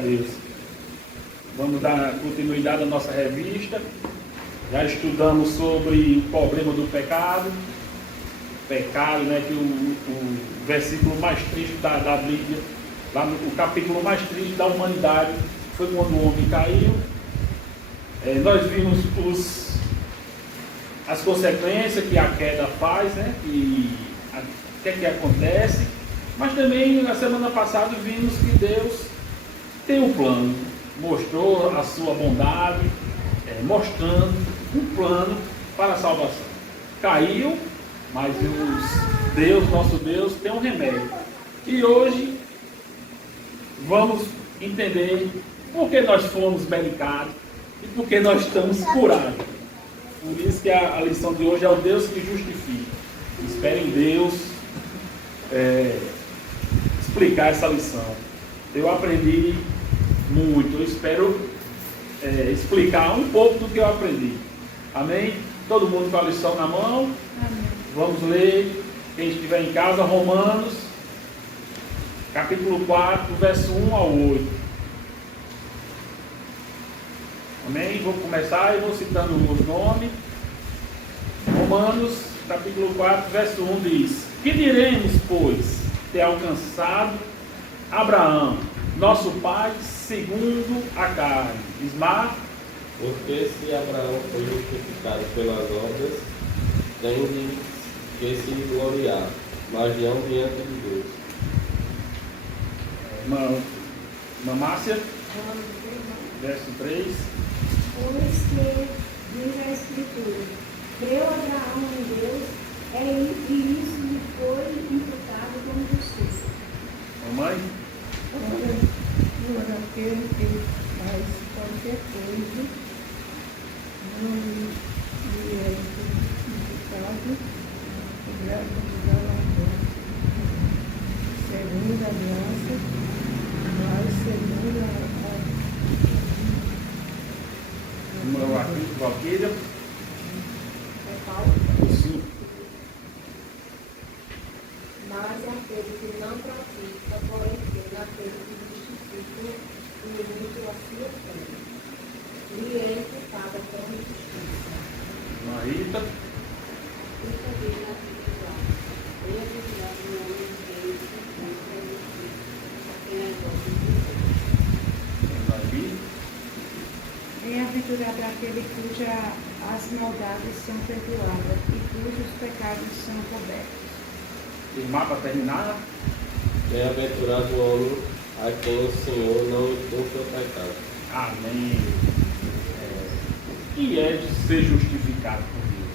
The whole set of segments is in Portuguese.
Deus. Vamos dar continuidade à nossa revista. Já estudamos sobre o problema do pecado. Pecado, né, que o versículo mais triste da Bíblia, lá o capítulo mais triste da humanidade, foi quando o homem caiu. Nós vimos as consequências que a queda faz, né, o que é que acontece. Mas também na semana passada vimos que Deus tem um plano, mostrou a sua bondade, mostrando um plano para a salvação. Caiu, mas nosso Deus, tem um remédio. E hoje vamos entender por que nós fomos medicados e por que nós estamos curados. Por isso que a lição de hoje é o Deus que justifica. Espero em Deus explicar essa lição. Eu aprendi muito, eu espero explicar um pouco do que eu aprendi. Amém? Todo mundo com a lição na mão? Amém. Vamos ler, quem estiver em casa, Romanos, capítulo 4, verso 1 ao 8. Amém? Vou começar e vou citando os nomes. Romanos, capítulo 4, verso 1 diz: Que diremos, pois, ter alcançado Abraão, nosso pai, segundo a carne? Ismar? Porque se Abraão foi justificado pelas obras, tem que se gloriar, mas não diante de Deus. Irmã Márcia, verso 3. Pois que diz a Escritura: creu Abraão em Deus, e isso lhe foi imputado como justiça. Mamãe? Ora, aquele que faz qualquer coisa não lhe é imputado o grande galardão. Segundo a graça, mas segundo Irmã Valquíria? É Paulo. Sim. Mas aquele que não pratica, porém crê naquele que justifica e imita a sua fé, lhe é imputada como justiça. Irmã Rita? Fica bem na vida lá. Ele é virado no homem de Deus, porque é igual Irmã Vi? Bem-aventurado aquele as maldades são perdoadas e cujos pecados são cobertos. Irmã, para terminar? Bem-aventurado o homem a quem o Senhor não imputa o pecado. Amém. O que é de ser justificado por Deus?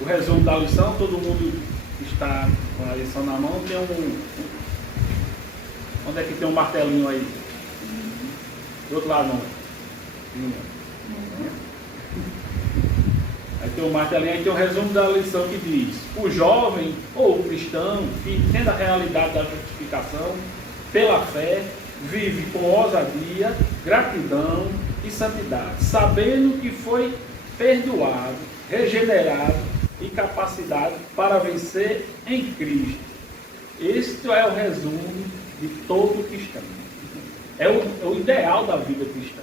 O resumo da lição, todo mundo que está com a lição na mão tem onde é que tem um martelinho aí? Do outro lado não. Aí tem um martelinho, aí tem um resumo da lição que diz: o jovem ou o cristão que entende a realidade da justificação pela fé, vive com ousadia, gratidão e santidade, sabendo que foi perdoado, regenerado e capacitado para vencer em Cristo. Este é o resumo de todo cristão. É o ideal da vida cristã.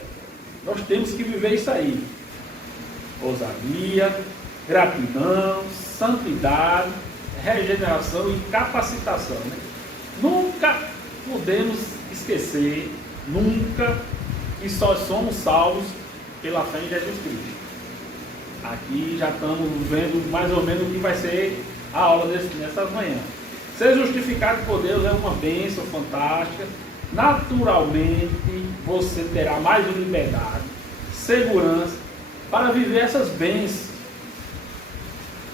Nós temos que viver isso aí. Ousadia, gratidão, santidade, regeneração e capacitação. Né? Nunca podemos esquecer, que só somos salvos pela fé em Jesus Cristo. Aqui já estamos vendo mais ou menos o que vai ser a aula nessas manhãs. Ser justificado por Deus é uma bênção fantástica. Naturalmente você terá mais liberdade, segurança para viver essas bênçãos,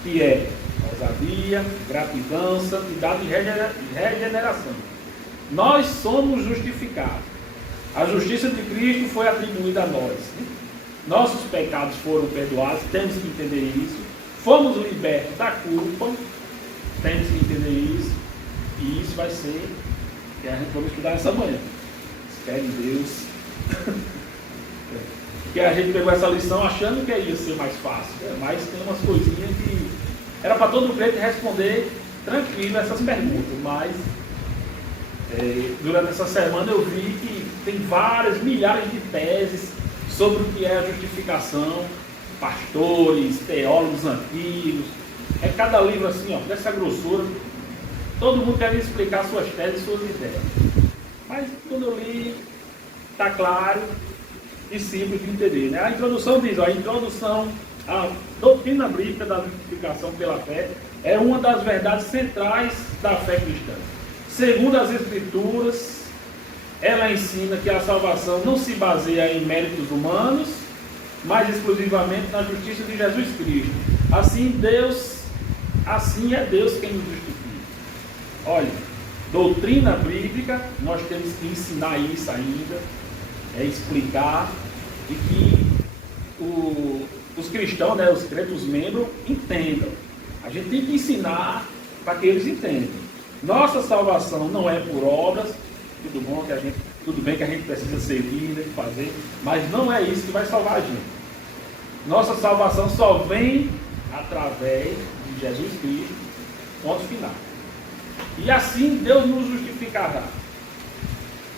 que é ousadia, gratidão, santidade e regeneração. Nós somos justificados. A justiça de Cristo foi atribuída a nós. Nossos pecados foram perdoados, temos que entender isso. Fomos libertos da culpa, temos que entender isso. E isso vai ser que a gente vai estudar essa manhã. Espere em Deus. Porque a gente pegou essa lição achando que ia ser mais fácil. Mas tem umas coisinhas que era para todo crente responder tranquilo essas perguntas. Mas Durante essa semana eu vi que tem várias, milhares de teses sobre o que é a justificação, pastores, teólogos antigos, cada livro assim, ó, dessa grossura, todo mundo quer explicar suas teses, suas ideias. Mas quando eu li, está claro e simples de entender, né? A introdução diz, ó, a introdução à doutrina bíblica da justificação pela fé é uma das verdades centrais da fé cristã. Segundo as Escrituras, ela ensina que a salvação não se baseia em méritos humanos, mas exclusivamente na justiça de Jesus Cristo. Assim é Deus quem nos justifica. Olha, doutrina bíblica, nós temos que ensinar isso ainda, explicar, e que os cristãos, né, os crentes, os membros, entendam. A gente tem que ensinar para que eles entendam. Nossa salvação não é por obras, tudo bem que a gente precisa servir, né, fazer, mas não é isso que vai salvar a gente. Nossa salvação só vem através de Jesus Cristo, ponto final. E assim Deus nos justificará.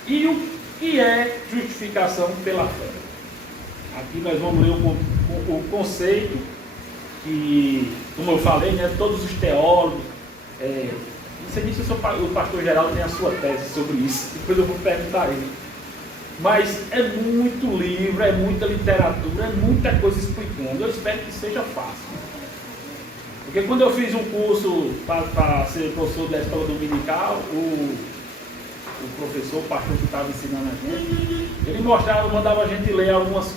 E o que é justificação pela fé? Aqui nós vamos ler o conceito que, como eu falei, né, todos os teólogos, não sei nem se o pastor Geraldo tem a sua tese sobre isso, depois eu vou perguntar a ele. Mas é muito livro, é muita literatura, é muita coisa explicando. Eu espero que seja fácil. Porque quando eu fiz um curso para ser professor da escola dominical, o professor, o pastor que estava ensinando a gente, ele mandava a gente ler algumas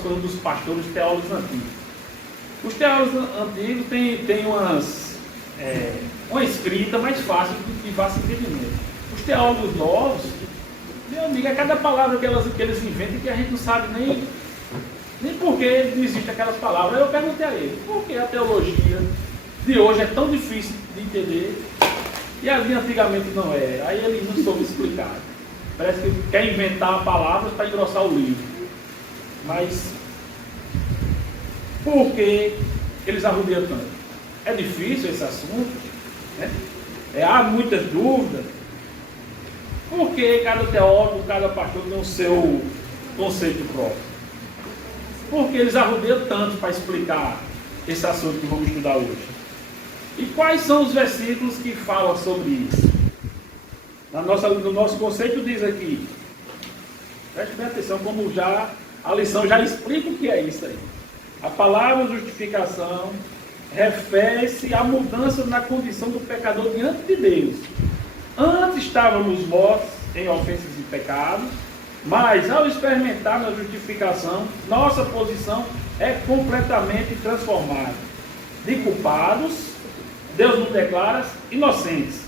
coisas dos pastores teólogos antigos. Os teólogos antigos têm uma escrita mais fácil de fácil entendimento. Os teólogos novos, meu amigo, é cada palavra que eles inventam que a gente não sabe nem por que não existem aquelas palavras. Eu perguntei a ele, por que a teologia de hoje é tão difícil de entender e a de antigamente não era? Aí ele não soube explicar. Parece que quer inventar palavras para engrossar o livro. Mas por que eles arrudiam tanto? É difícil esse assunto, né? Há muitas dúvidas. Por que cada teólogo, cada pastor tem o seu conceito próprio? Por que eles arrudeiam tanto para explicar esse assunto que vamos estudar hoje? E quais são os versículos que falam sobre isso? No nosso conceito diz aqui, preste bem atenção, como a lição já explica o que é isso aí. A palavra justificação refere-se à mudança na condição do pecador diante de Deus. Antes estávamos mortos em ofensas e pecados, mas ao experimentar na justificação, nossa posição é completamente transformada. De culpados, Deus nos declara inocentes.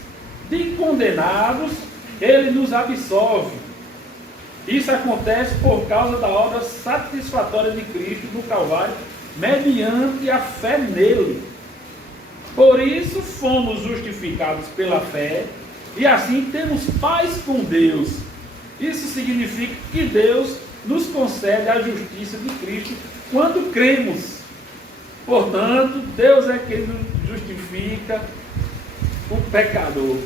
De condenados, Ele nos absolve. Isso acontece por causa da obra satisfatória de Cristo no Calvário, mediante a fé nele. Por isso fomos justificados pela fé, e assim temos paz com Deus. Isso significa que Deus nos concede a justiça de Cristo quando cremos. Portanto, Deus é quem nos justifica o pecador.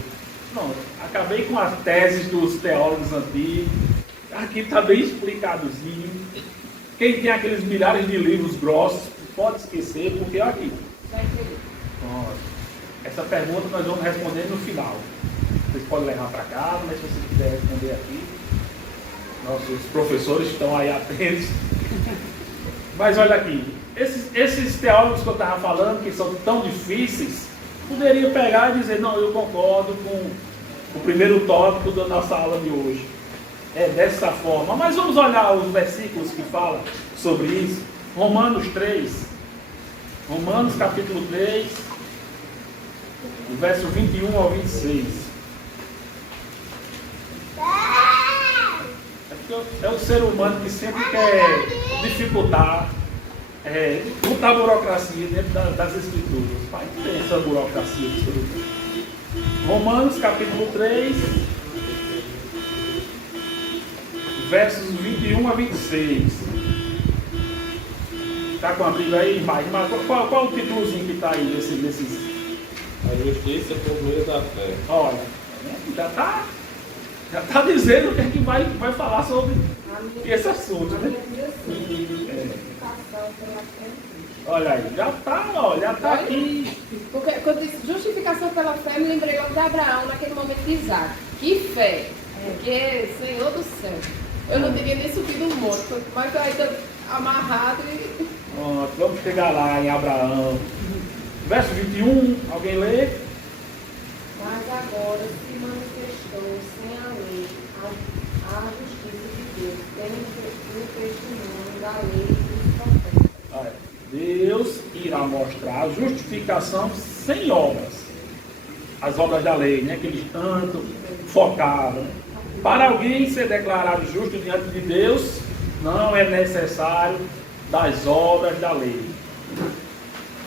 Não, acabei com as teses dos teólogos antigos. Aqui está bem explicadozinho. Quem tem aqueles milhares de livros grossos, pode esquecer, porque aqui. Essa pergunta nós vamos responder no final. Vocês podem levar para casa, mas se você quiser responder aqui, nossos professores estão aí atentos. Mas olha aqui, esses teólogos que eu estava falando, que são tão difíceis, poderiam pegar e dizer, não, eu concordo com o primeiro tópico da nossa aula de hoje. É dessa forma. Mas vamos olhar os versículos que falam sobre isso. Romanos 3. Romanos capítulo 3, do verso 21 ao 26. É o ser humano que sempre quer dificultar, botar a burocracia dentro das escrituras. Pai, não tem essa burocracia das escrituras. Romanos capítulo 3, versos 21 a 26. Está com a Bíblia aí? Mas qual o títulozinho que está aí desses? A justiça por meio da fé. Olha, já está Já está dizendo o que é que vai falar sobre A minha, esse assunto, a né? minha assim, justificação pela fé em Cristo. Olha aí, já está aqui. Porque quando disse justificação pela fé, me lembrei logo de Abraão, naquele momento de Isaac. Que fé! Porque, Senhor do céu, eu não teria nem subido um monte, mas eu ainda amarrado e... Pronto, vamos chegar lá em Abraão. Verso 21, alguém lê? Mas agora se manifestou sem a lei a justiça de Deus, tendo o testemunho da lei e dos profetas. Olha, Deus irá mostrar a justificação sem obras. As obras da lei, né? Que eles tanto focavam. Para alguém ser declarado justo diante de Deus, não é necessário das obras da lei.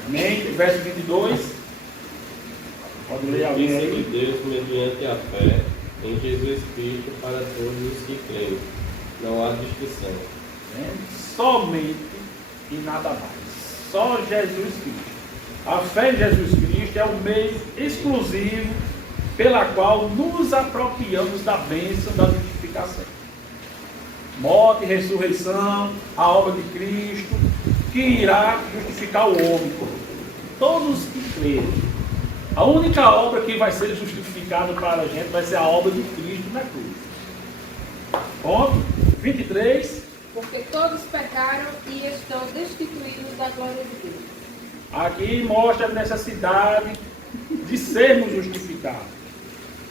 Amém? Verso 22. Pode ler alguém Justiça aí. de Deus mediante a fé em Jesus Cristo para todos os que creem. Não há distinção. Somente e nada mais. Só Jesus Cristo. A fé em Jesus Cristo é o meio exclusivo pela qual nos apropriamos da bênção da justificação. Morte e ressurreição, a obra de Cristo, que irá justificar o homem. Todos que crerem. A única obra que vai ser justificada para a gente vai ser a obra de Cristo na cruz. Ponto. 23. Porque todos pecaram e estão destituídos da glória de Deus. Aqui mostra a necessidade de sermos justificados.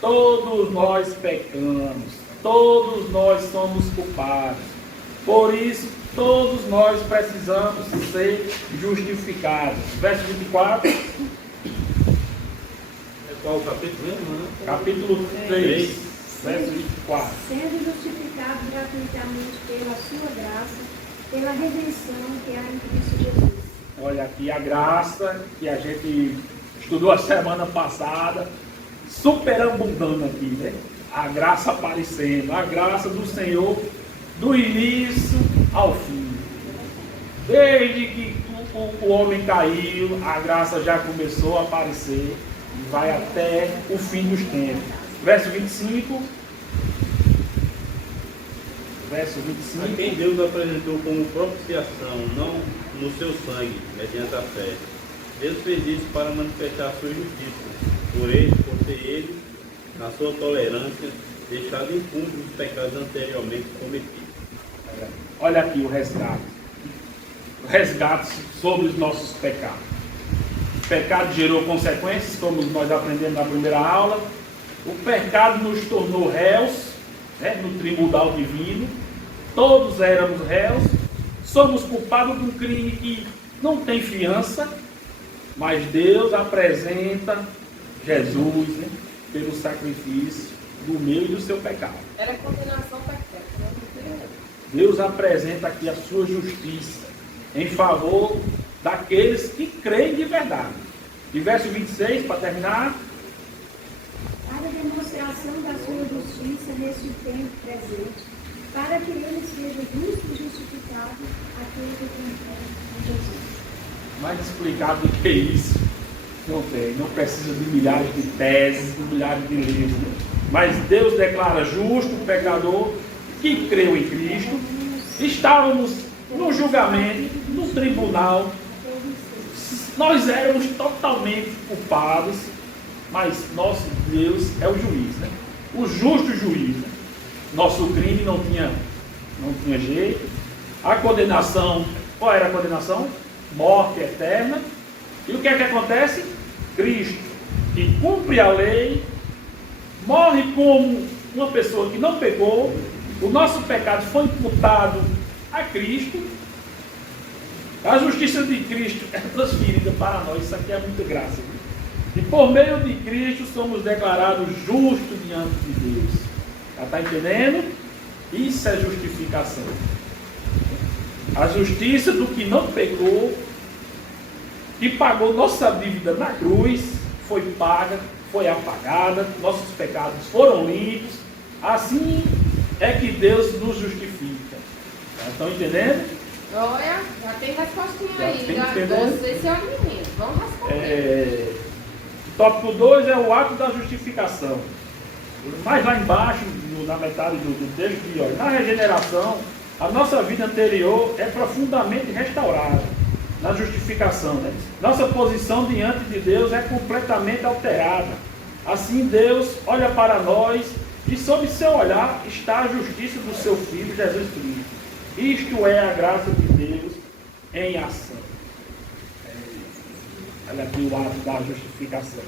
Todos nós pecamos, todos nós somos culpados. Por isso, todos nós precisamos ser justificados. Verso 24. É qual o capítulo mesmo, né? Capítulo 3, verso 24. Sendo justificado gratuitamente pela sua graça, pela redenção que há em Cristo Jesus. Olha aqui a graça que a gente estudou a semana passada, superabundando aqui, né? A graça aparecendo, a graça do Senhor do início ao fim. Desde que o homem caiu, a graça já começou a aparecer e vai até o fim dos tempos. Verso 25. Verso A 25. quem Deus apresentou como propiciação, não no seu sangue, mediante a fé. Deus fez isso para manifestar a sua justiça, por ter ele, na sua tolerância, deixado impunes os pecados anteriormente cometidos. Olha aqui o resgate. O resgate sobre os nossos pecados. O pecado gerou consequências, como nós aprendemos na primeira aula. O pecado nos tornou réus, né, no tribunal divino. Todos éramos réus. Somos culpados de um crime que não tem fiança, mas Deus apresenta Jesus, né, pelo sacrifício do meu e do seu pecado. Era condenação perpétua. Deus apresenta aqui a sua justiça em favor daqueles que creem de verdade. E verso 26, para terminar. Para a demonstração da sua justiça neste tempo presente, para que ele seja justo e justificado aquele que confia em Jesus. Mais explicado do que isso, não tem. Não precisa de milhares de teses, de milhares de livros. Mas Deus declara justo o pecador que creu em Cristo. Estávamos no julgamento, no tribunal. Nós éramos totalmente culpados, mas nosso Deus é o juiz, né? O justo juiz. Né? Nosso crime não tinha jeito. A condenação, qual era a condenação? Morte eterna. E o que é que acontece? Cristo, que cumpre a lei, morre como uma pessoa que não pecou. O nosso pecado foi imputado a Cristo. A justiça de Cristo é transferida para nós. Isso aqui é muita graça. E por meio de Cristo somos declarados justos diante de Deus. Já está entendendo? Isso é justificação. A justiça do que não pecou, que pagou nossa dívida na cruz, foi paga, foi apagada, nossos pecados foram limpos. Assim é que Deus nos justifica. Já estão entendendo? Olha, já tem respostinha Já aí. tem, Já, entendeu? vocês são meninos. Vamos responder. Tópico 2 é o ato da justificação. mais lá embaixo, na metade do texto, diz, olha, na regeneração, a nossa vida anterior é profundamente restaurada, na justificação. Né? Nossa posição diante de Deus é completamente alterada. Assim, Deus olha para nós e sob seu olhar está a justiça do seu Filho, Jesus Cristo. Isto é a graça de Deus em ação. Olha aqui o ato da justificação.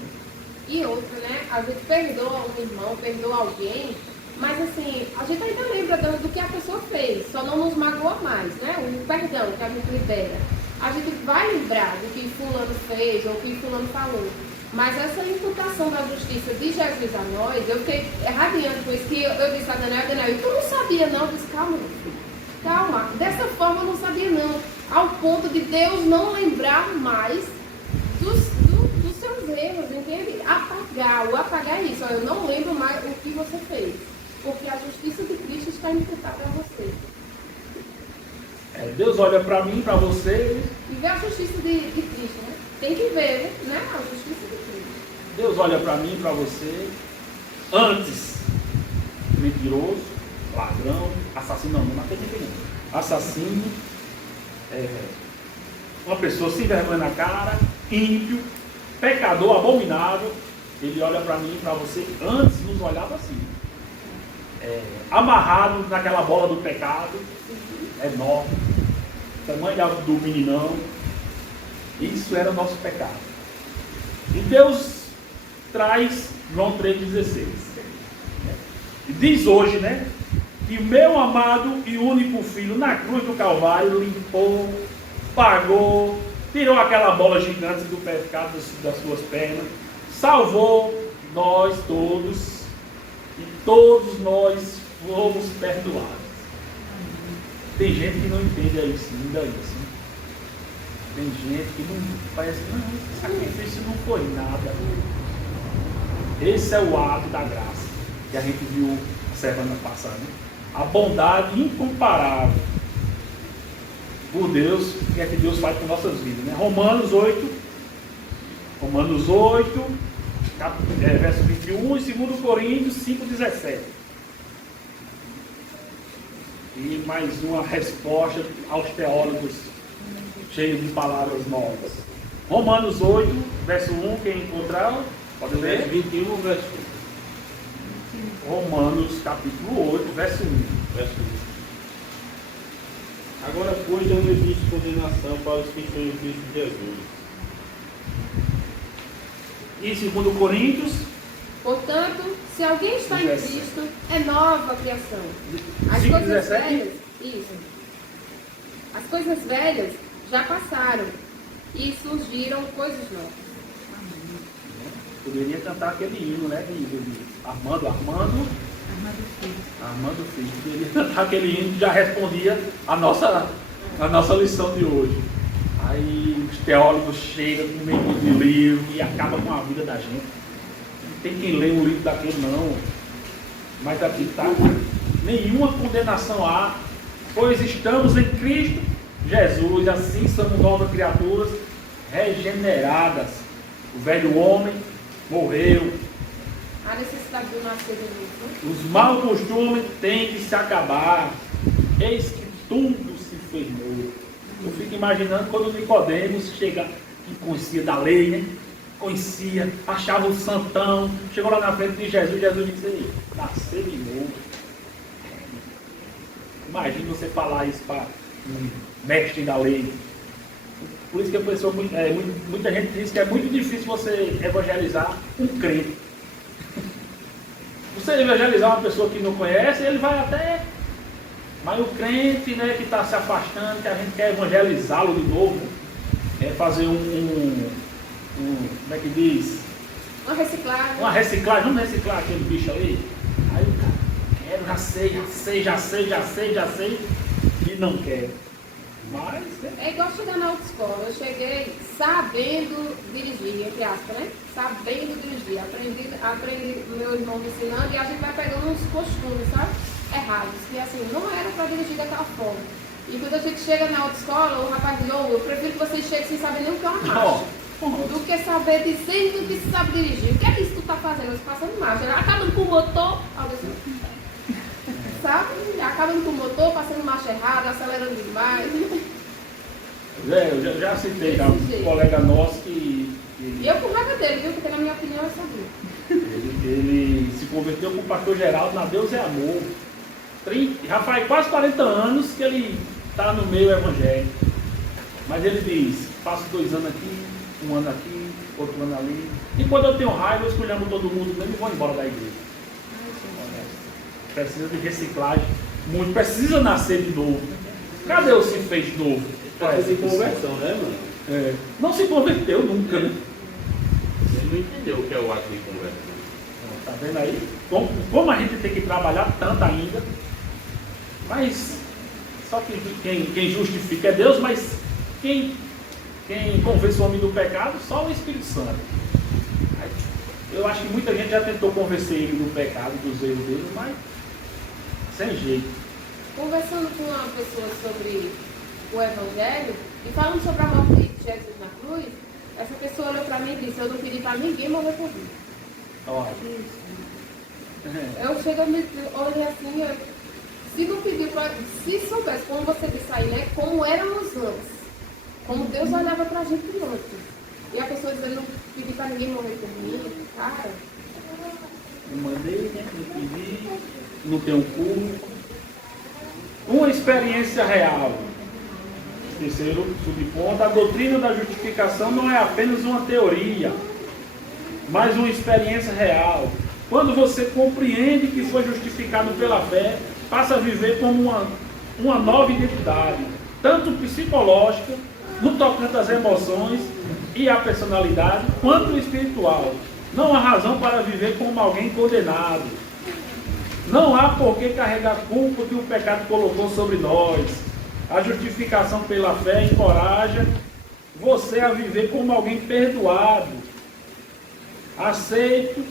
E outra, né? A gente perdoa um irmão, perdoa alguém, mas assim, a gente ainda lembra do que a pessoa fez, só não nos magoa mais, né? O perdão que a gente libera. A gente vai lembrar do que fulano fez ou o que fulano falou. Mas essa imputação da justiça de Jesus a nós, eu fiquei radiante com isso, que eu disse a Daniel, tu não sabia não? Eu disse, calma, meu filho, calma, dessa forma eu não sabia não. Ao ponto de Deus não lembrar mais dos seus erros, entende? Apagar isso, eu não lembro mais o que você fez, porque a justiça de Cristo está imputada a você. Deus olha para mim, para você. E vê a justiça de Cristo, né? Tem que ver, né? A justiça de Cristo. Deus olha para mim, para você, antes, mentiroso, ladrão, assassino, não matei ninguém, assassino, uma pessoa sem vergonha na cara, ímpio, pecador, abominável. Ele olha para mim e para você, antes nos olhava assim, amarrado naquela bola do pecado, enorme, tamanho do meninão. Isso era o nosso pecado. E Deus traz João 3,16. E diz hoje, né? Que o meu amado e único filho na cruz do Calvário limpou, pagou, tirou aquela bola gigante do pecado das suas pernas, salvou nós todos, e todos nós fomos perdoados. Tem gente que não entende isso, ainda isso. Tem gente que não parece, não, esse sacrifício não foi nada. Esse é o ato da graça que a gente viu semana passada. Né? A bondade incomparável por Deus, que é que Deus faz com nossas vidas. Né? Romanos 8, verso 21 e 2 Coríntios 5,17. E mais uma resposta aos teólogos cheios de palavras novas. Romanos 8, verso 1, quem encontrar, pode ler. Verso 21, verso 1. Romanos capítulo 8, verso 1. Verso 1. Agora, pois, não existe condenação para os que estão em Cristo Jesus. E 2 Coríntios, Portanto, se alguém está em Cristo, é nova criação. As 5, coisas 17. velhas, isso. As coisas velhas já passaram e surgiram coisas novas. Poderia cantar aquele hino, né? De Armando Filho. Poderia cantar aquele hino que já respondia a nossa lição de hoje. Aí os teólogos chegam com meio de livro e acabam com a vida da gente. Não tem quem lê um livro daquele não. Mas aqui está. Nenhuma condenação há, pois estamos em Cristo Jesus, assim somos novas criaturas regeneradas. O velho homem morreu. A necessidade do nascer de novo. Os maus costumes têm que se acabar. Eis que tudo se fez novo. Eu fico imaginando quando Nicodemos chega, que conhecia da lei, né? Conhecia, achava o santão, chegou lá na frente de Jesus, Jesus disse, nascer de novo. Imagina você falar isso para um mestre da lei. Por isso que a pessoa, muita gente diz que é muito difícil você evangelizar um crente. Você evangelizar uma pessoa que não conhece, ele vai até... Mas o crente, né, que está se afastando, que a gente quer evangelizá-lo de novo, fazer como é que diz? Uma reciclagem. Uma reciclagem, vamos reciclar aquele bicho ali? Aí o cara, quero, já sei, e não quer. Mas... É igual chegar na autoescola. Eu cheguei sabendo dirigir, entre aspas, né? Sabendo dirigir. Aprendi meu irmão me ensinando e a gente vai pegando uns costumes, sabe? Errados. Que assim, não era para dirigir daquela forma. E quando a gente chega na autoescola, o rapaz diz, eu prefiro que vocês cheguem sem saber nem o que é uma marcha. do que saber dizer do que se sabe dirigir. O que é isso que tu está fazendo? Você passando marcha, acabando com o motor, sabe? Acabando com o motor, passando marcha errada, acelerando demais. Eu já citei um colega nosso que E eu com raiva dele, viu? Porque na minha opinião eu sabia. ele se converteu com o pastor Geraldo na Deus é Amor. Já faz quase 40 anos que ele está no meio evangélico. Mas ele diz, passo 2 anos aqui, 1 ano aqui, outro ano ali. E quando eu tenho raiva, eu escolhendo todo mundo mesmo e vou embora da igreja. Precisa de reciclagem, muito, precisa nascer de novo. Cadê o se fez novo? Precisa de conversão, né, mano? Não se converteu nunca, né? Ele não entendeu o que é o ato de conversão. Tá vendo aí? Como a gente tem que trabalhar tanto ainda. Mas só que quem justifica é Deus, mas quem convence o homem do pecado, só o Espírito Santo. Eu acho que muita gente já tentou convencer ele do pecado, dos erros dele, mas sem jeito. Conversando com uma pessoa sobre o Evangelho e falando sobre a morte de Jesus na cruz, essa pessoa olhou para mim e disse, eu não pedi para ninguém morrer por mim. Olha. Eu chego a me olhei assim, se não pediu para. Se soubesse, como você disse aí, né? Como éramos antes. Como Deus olhava pra gente antes. E a pessoa dizendo, não pedi para ninguém morrer por mim, cara. Não mandei, né? Não pedi, não tenho culpa. Uma experiência real. Terceiro subponto, a doutrina da justificação não é apenas uma teoria, mas uma experiência real. Quando você compreende que foi justificado pela fé, passa a viver como uma nova identidade, tanto psicológica, no tocante às emoções e à personalidade, quanto espiritual. Não há razão para viver como alguém condenado. Não há por que carregar culpa que o pecado colocou sobre nós. A justificação pela fé encoraja você a viver como alguém perdoado, aceito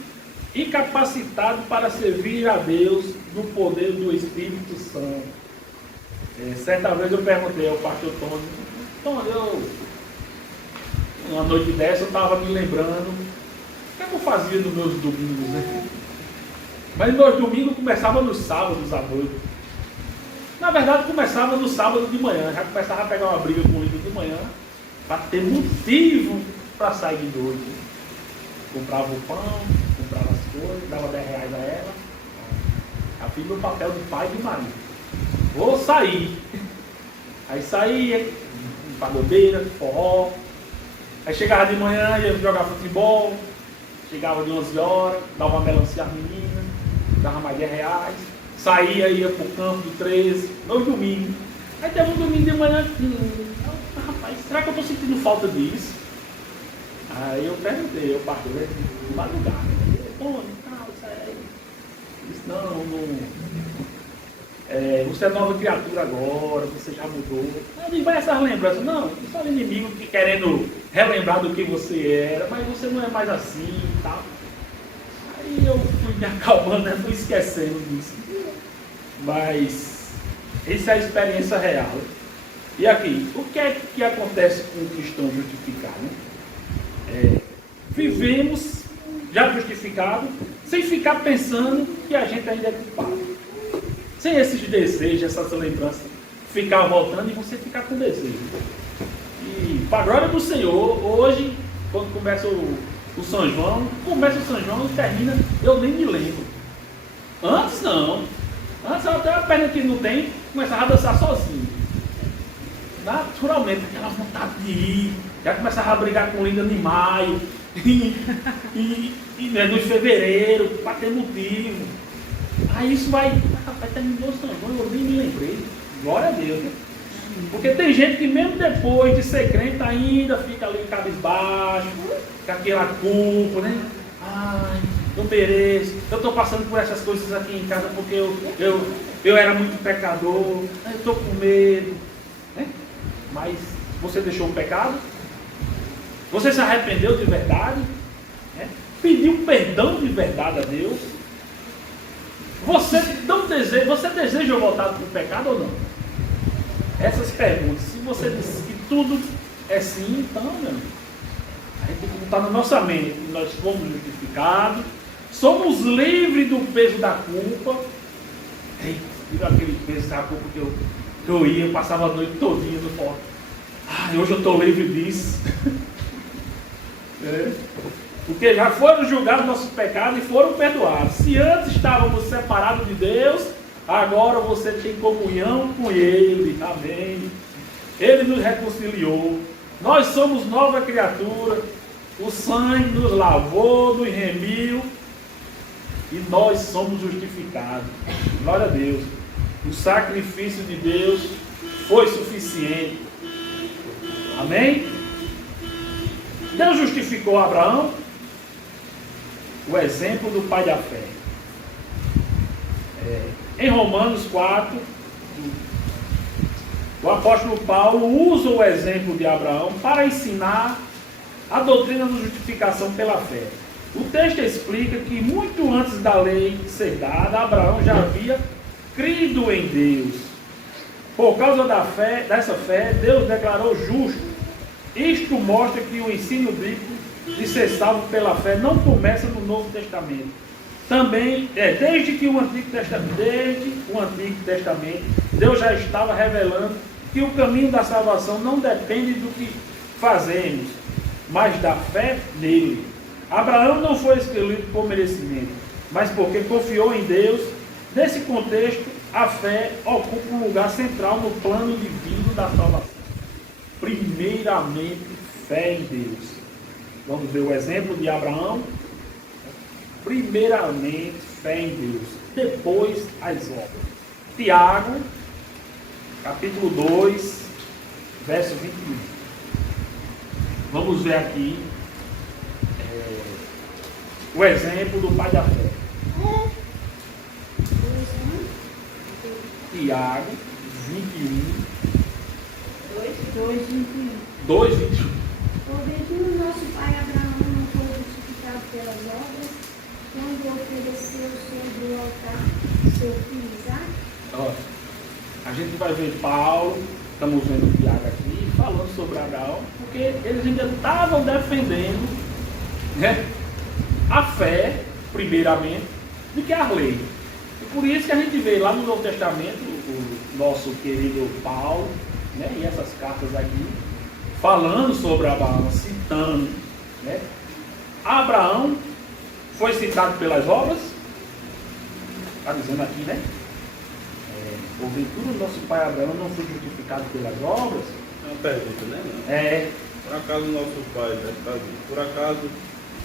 e capacitado para servir a Deus no poder do Espírito Santo. Certa vez eu perguntei ao pastor Tony, uma noite dessa eu estava me lembrando, o que eu fazia nos meus domingos, né? Mas meus domingos começavam nos sábados à noite. Na verdade, começava no sábado de manhã, já começava a pegar uma briga com ele de manhã, para ter motivo para sair de noite. Comprava o pão, comprava as coisas, dava R$10 a ela. Eu fiz meu papel de pai e de marido. Vou sair. Aí saía, pagodeira, forró. Aí chegava de manhã, ia jogar futebol. Chegava de 11 horas, dava uma melancia às meninas, dava mais R$10. Saía, ia pro campo de 13, no domingo. Aí teve um domingo de manhã, rapaz, será que eu estou sentindo falta disso? Aí eu perguntei, eu parto de madrugada. Pô, isso aí. Disse, você é nova criatura agora, você já mudou. Aí vai essas lembranças. Não, só o inimigo que querendo relembrar do que você era, mas você não é mais assim e tal. Aí eu fui me acalmando, né? Fui esquecendo disso. Mas essa é a experiência real. E aqui, o que é que acontece com o cristão justificado? Vivemos já justificado, sem ficar pensando que a gente ainda é culpado. Sem esses desejos, essas lembranças, ficar voltando e você ficar com desejo. E para a glória do Senhor, hoje, quando começa o São João, e termina, eu nem me lembro. Antes não. Antes até a perna que não tem, começava a dançar sozinho. Naturalmente, aquela vontade de ir, já começava a brigar com Linda em maio, e no fevereiro, para ter motivo. Aí isso vai, rapaz, terminou o São João, eu nem me lembrei. Glória a Deus, né? Porque tem gente que mesmo depois de ser crente ainda fica ali cabisbaixo, com aquela culpa, né? Ai, não mereço, eu estou passando por essas coisas aqui em casa porque eu era muito pecador, eu estou com medo, né? Mas você deixou o pecado? Você se arrependeu de verdade? Né? Pediu perdão de verdade a Deus? Você deseja voltar para o pecado ou não? Essas perguntas, se você diz que tudo é sim, então, meu amigo, A gente tem que botar na nossa mente que nós fomos justificados, somos livres do peso da culpa. Ei, tira aquele peso da culpa que eu ia, eu passava a noite todinha no forte. Hoje eu estou livre disso. Porque já foram julgados nossos pecados e foram perdoados. Se antes estávamos separados de Deus, agora você tem comunhão com Ele. Amém. Ele nos reconciliou. Nós somos nova criatura. O sangue nos lavou, nos remiu. E nós somos justificados. Glória a Deus. O sacrifício de Deus foi suficiente. Amém? Deus justificou Abraão, o exemplo do pai da fé. Em Romanos 4, o apóstolo Paulo usa o exemplo de Abraão para ensinar a doutrina da justificação pela fé. O texto explica que muito antes da lei ser dada, Abraão já havia crido em Deus. Por causa dessa fé, Deus declarou justo. Isto mostra que o ensino bíblico de ser salvo pela fé não começa no Novo Testamento. Também, desde o Antigo Testamento, Deus já estava revelando que o caminho da salvação não depende do que fazemos, mas da fé nele. Abraão não foi escolhido por merecimento, mas porque confiou em Deus. Nesse contexto, a fé ocupa um lugar central no plano divino da salvação. Primeiramente, fé em Deus. Vamos ver o exemplo de Abraão. Primeiramente, fé em Deus. Depois, as obras. Tiago, capítulo 2, verso 21. Vamos ver aqui o exemplo do pai da fé. Tiago 21. 2:21. Porventura o nosso pai Abraão não foi justificado pelas obras, quando ofereceu sobre o altar seu filho Isaque? A gente vai ver Paulo, estamos vendo Tiago aqui, falando sobre Abraão, porque eles ainda estavam defendendo, né, a fé, primeiramente, do que a lei. E por isso que a gente vê lá no Novo Testamento, o nosso querido Paulo, né, e essas cartas aqui, falando sobre Abraão, citando, né? Abraão foi citado pelas obras, está dizendo aqui, né? Porventura o nosso pai Abraão não foi justificado pelas obras. É uma pergunta, né? Por acaso o nosso pai, por acaso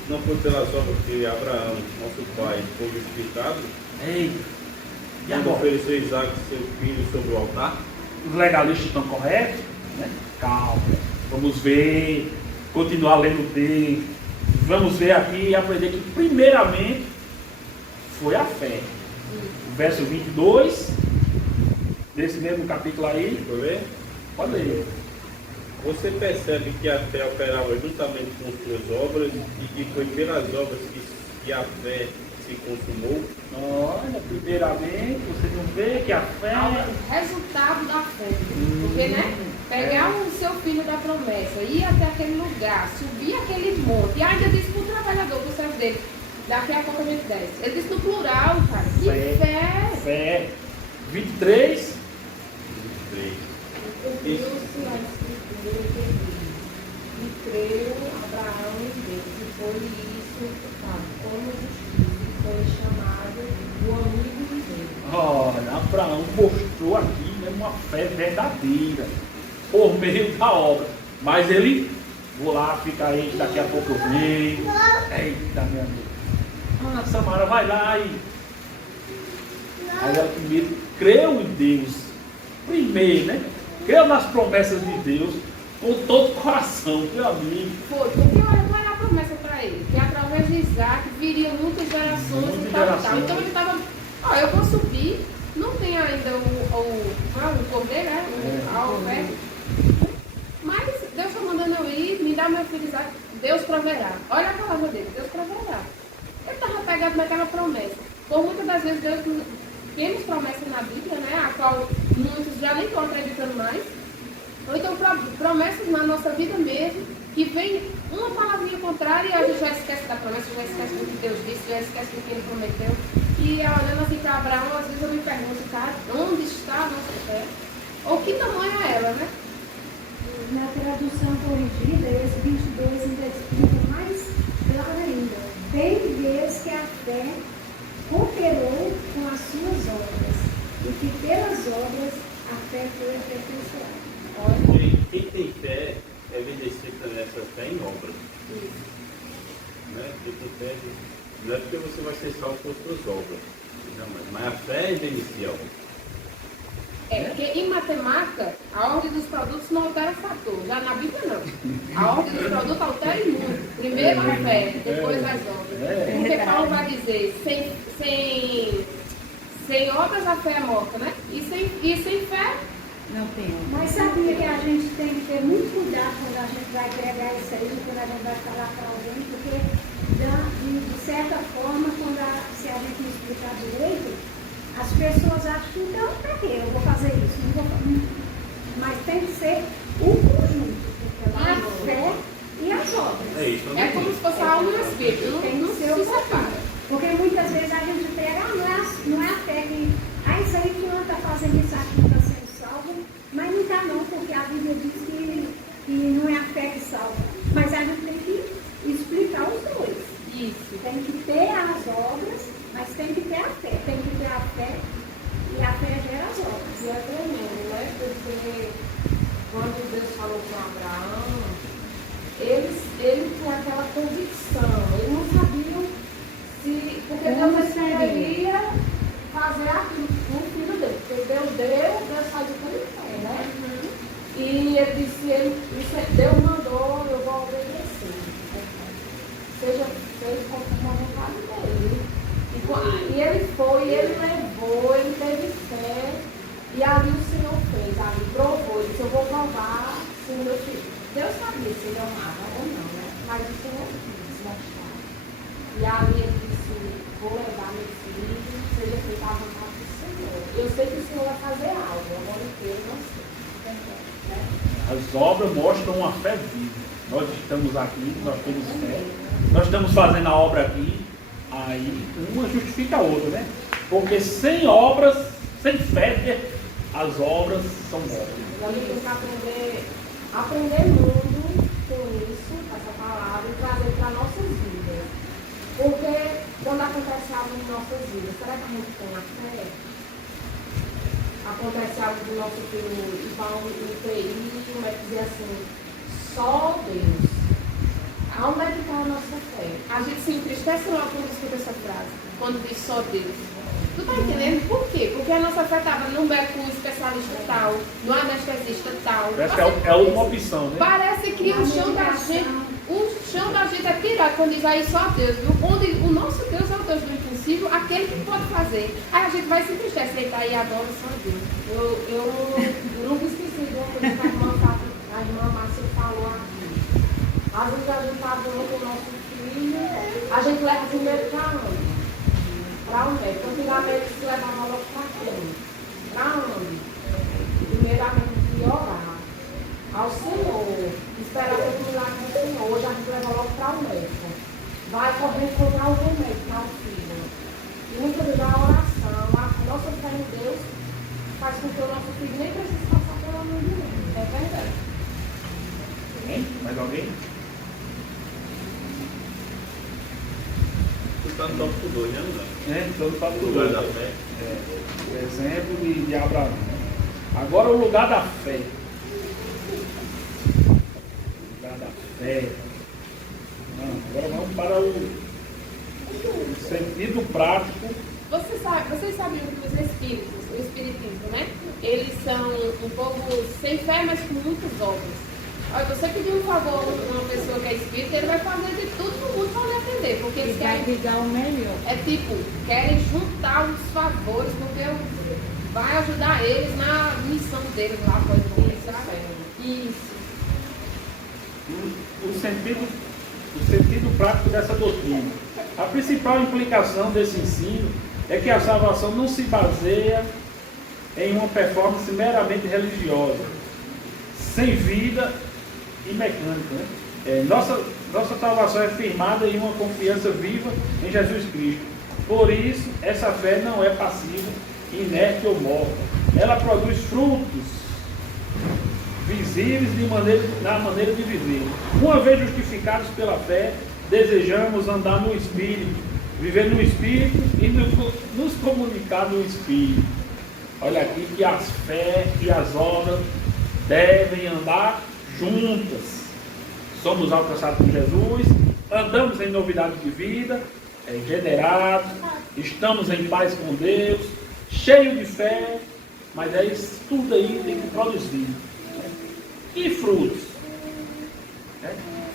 não foi pelas obras que Abraão, nosso pai, foi justificado? E quando agora? ofereceu Isaque, seu filho, sobre o altar? Os legalistas estão corretos? Né? Calma. Vamos ver, continuar lendo o texto. Vamos ver aqui e aprender que primeiramente foi a fé. O verso 22, desse mesmo capítulo aí. Pode ler? Pode ler. Você percebe que a fé operava juntamente com suas obras e que foi pelas obras que a fé se consumou? Olha, primeiramente, você não vê que a fé... O resultado da fé. Porque, né? Pegar o seu filho da promessa, ir até aquele lugar, subir aquele monte, e ainda disse para o trabalhador, para o servo dele, daqui a pouco a gente desce. Ele disse no plural, cara. Que fé! Fé. 23. Cumpriu-se a escritura que diz: e creu Abraão em Deus, e foi isso imputado como justiça, e foi chamado o amigo de Deus. Olha, Abraão mostrou aqui, né, uma fé verdadeira por meio da obra. Mas ele, vou lá, fica aí, daqui a pouco eu venho. Eita, minha amiga. Samara, vai lá e... Aí ela primeiro creu em Deus. Primeiro, né? Creu nas promessas de Deus com todo o coração, meu amigo. Foi, porque olha, qual era a promessa para ele? Que através de Isaac viriam muitas gerações e tal e tal. Então ele estava, eu vou subir, não tem ainda o cordeiro, né? A oferta. Mas Deus está mandando eu ir, me dá meu filho Isaac, Deus proverá. Olha a palavra dele, Deus proverá. Ele estava pegado naquela promessa. Por muitas das vezes Deus temos promessas na Bíblia, né? A qual muitos já nem estão acreditando mais. Ou então promessas na nossa vida mesmo, que vem uma palavrinha contrária e a gente já esquece da promessa, já esquece do que Deus disse, já esquece do que Ele prometeu. E olhando assim para Abraão, às vezes eu me pergunto, cara, onde está a nossa fé? Ou que tamanho é ela, né? Na tradução corrigida, esse 22 ainda explica mais claro ainda. Tem vez que a fé cooperou com as suas obras, e que pelas obras a fé foi aperfeiçoada. Quem tem fé é evidenciada nessa fé em obras. Né? Quem tem fé não é porque você vai ser salvo por suas obras, não, mas a fé evidencia a obra. É, porque em matemática, a ordem dos produtos não altera fator. Já na Bíblia, não. A ordem dos produtos altera em muito. Primeiro a fé, depois as obras. Porque Paulo vai dizer, sem obras a fé é morta, né? E sem fé, Não tem. Mas sabia que a gente tem que ter muito cuidado quando a gente vai pregar isso aí, quando a gente vai falar para alguém, porque de certa forma, se a gente não explicar direito, as pessoas acham que então, para quê? Eu vou fazer isso, não vou. Mas tem que ser o conjunto, a fé e as obras. É isso, é como se fosse a alma e o espírito. Tem Não que se ser o separa. Porque muitas vezes a gente pega, não é a fé que, isso aí que não está fazendo isso aqui, está sendo salvo, mas não está não, porque a Bíblia diz que não é a fé que salva. Mas a gente tem que explicar os dois. Isso. Tem que ter as obras, mas tem que ter a fé. Tem que ter a fé e a fé gera as obras. E é tremendo, né? Porque quando Deus falou com Abraão, ele tinha aquela convicção, eles não sabiam se. Porque Deus queria fazer aquilo com o filho dele. Porque Deus faz o que ele quer, né? E ele disse, Deus mandou, eu vou obedecer. Seja feito conforme a vontade dele. E ele foi, ele levou, ele teve fé. E ali o Senhor fez, ali provou, ele disse, eu vou provar se o meu filho. Deus sabia se ele amava ou não, né? Mas o Senhor quis mostrar. E ali ele disse, vou levar meu filho, seja feita a vontade do Senhor. Eu sei que o Senhor vai fazer algo, eu não inteiro, não sei. Né? As obras mostram uma fé viva. Nós estamos aqui, nós temos fé, nós estamos fazendo a obra aqui, aí uma justifica a outra, né? Porque sem obras, sem fé, as obras são mortas. A gente tem que aprender muito com isso, com essa palavra, e trazer para nossas vidas. Porque quando acontece algo em nossas vidas, será que a gente tem a fé? Acontece algo do nosso filho e vai no UTI, como é que dizer assim, só Deus. Onde é que está a nossa fé? A gente se entristece logo quando escuta essa frase, quando diz só Deus. Tu tá entendendo por quê? Porque a nossa fé estava num médico especialista tal, no anestesista tal. Parece que é uma opção, né? Parece que o chão da gente é tirado quando diz aí só Deus, viu? Onde o nosso Deus é o Deus do impossível, aquele que pode fazer. Aí a gente vai se entristecer, ele tá aí adora só Deus. Eu nunca esqueci de uma coisa que a irmã Márcia falou aqui. Às vezes a gente está dando com o nosso filho, a gente leva primeiro para onde? Para o médico. Antigamente se levava logo para quem? Para onde? Primeiramente orar ao Senhor, esperar ter que milagre do Senhor. Hoje a gente leva logo para o médico. Vai correr comprar o remédio para o filho. E muitas vezes a oração, a nossa fé em Deus faz com que o nosso filho nem precise passar pela mão de Deus. É verdade. Tem? Mais alguém? Está no tópico 2, né, André? Então está O tudo lugar bem. da fé. O exemplo de Abraão. Agora o lugar da fé. O lugar da fé. Agora vamos para o sentido prático. Vocês sabiam que os espíritos, o espiritismo, né? Eles são um povo sem fé, mas com muitas obras. Olha, você pedir um favor a uma pessoa que é espírita, ele vai fazer de tudo no mundo para lhe atender, porque eles querem dar o melhor. é tipo, querem juntar os favores, porque vai ajudar eles na missão deles lá, coisa do Isso. O sentido prático dessa doutrina. A principal implicação desse ensino é que a salvação não se baseia em uma performance meramente religiosa, sem vida e mecânica, né? Nossa salvação é firmada em uma confiança viva em Jesus Cristo. Por isso, essa fé não é passiva, inerte ou morta. Ela produz frutos visíveis na maneira de viver. Uma vez justificados pela fé, desejamos andar no Espírito, viver no Espírito e nos comunicar no Espírito. Olha aqui que as fé e as obras devem andar juntas. Somos alcançados por Jesus, andamos em novidade de vida, regenerados, estamos em paz com Deus, cheios de fé, mas isso tudo aí tem que produzir. E frutos?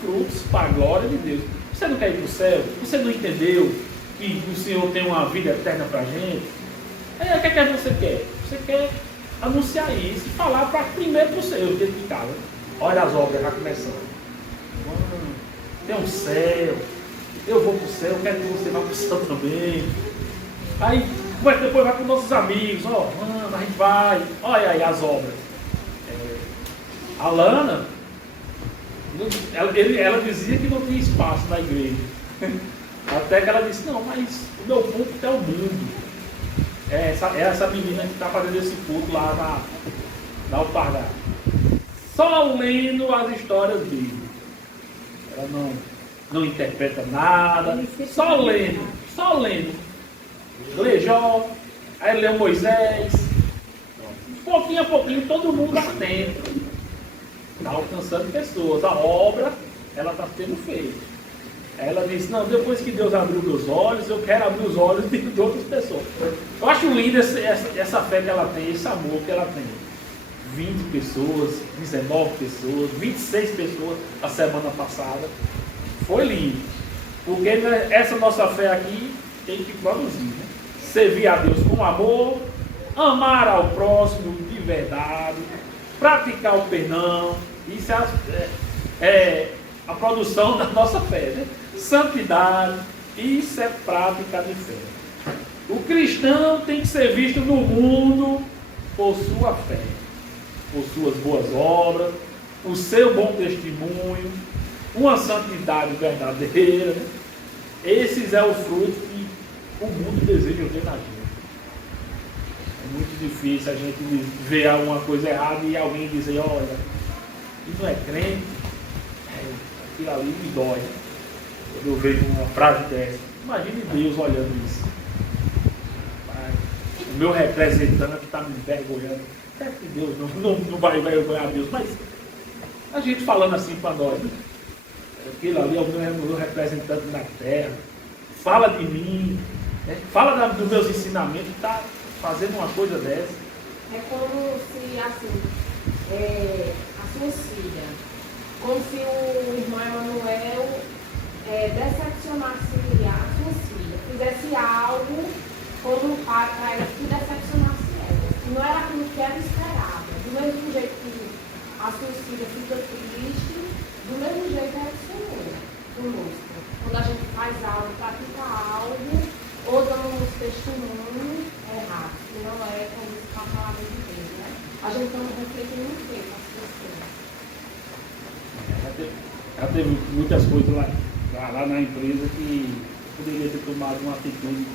Frutos para a glória de Deus. Você não quer ir para o céu? Você não entendeu que o Senhor tem uma vida eterna para a gente? O que é que você quer? Você quer anunciar isso e falar primeiro para o Senhor dentro de casa. Olha as obras já começando. Tem um céu, eu vou para o céu, eu quero que você vá para o céu também. Aí, depois vai com nossos amigos, a gente vai, olha aí as obras. A Lana, ela dizia que não tinha espaço na igreja. Até que ela disse, não, mas o meu púlpito é o mundo. É essa menina que está fazendo esse culto lá na Alpargata. Só lendo as histórias dele. Ela não interpreta nada, só lendo. Lê Jó, aí lê Moisés. Pouquinho a pouquinho, todo mundo atento. Está alcançando pessoas. A obra, ela está sendo feita. Ela disse, não, depois que Deus abriu meus olhos, eu quero abrir os olhos de outras pessoas. Eu acho lindo essa fé que ela tem, esse amor que ela tem. 20 pessoas, 19 pessoas, 26 pessoas a semana passada. Foi lindo. Porque essa nossa fé aqui tem que produzir. Né? Servir a Deus com amor, amar ao próximo de verdade, praticar o perdão. Isso é a produção da nossa fé. Né? Santidade, isso é prática de fé. O cristão tem que ser visto no mundo por sua fé, por suas boas obras, o seu bom testemunho, uma santidade verdadeira. Né? Esses é o fruto que o mundo deseja ver na gente. É muito difícil a gente ver alguma coisa errada e alguém dizer, olha, isso não é crente, aquilo ali me dói. Quando eu vejo uma frase dessa, imagine Deus olhando isso. O meu representante está me envergonhando. Será que Deus não vai envergonhar Deus? Mas a gente falando assim para nós, né? Aquilo ali é o meu representante na terra, fala de mim, né? Fala dos meus ensinamentos, está fazendo uma coisa dessa. É como se, assim, a sua filha, como se o irmão Emanuel decepcionasse a sua filha, fizesse algo como um pai para ela que decepcionasse ela. Não era aquilo que ela esperava. Do mesmo jeito que a sua filha fica triste, do mesmo jeito é o Senhor conosco. Quando a gente faz algo, pratica algo, ou damos testemunho errado, que não é como está a palavra de Deus, né? A gente não reflete muito tempo as pessoas. Já teve muitas coisas lá na empresa que poderia ter tomado uma atitude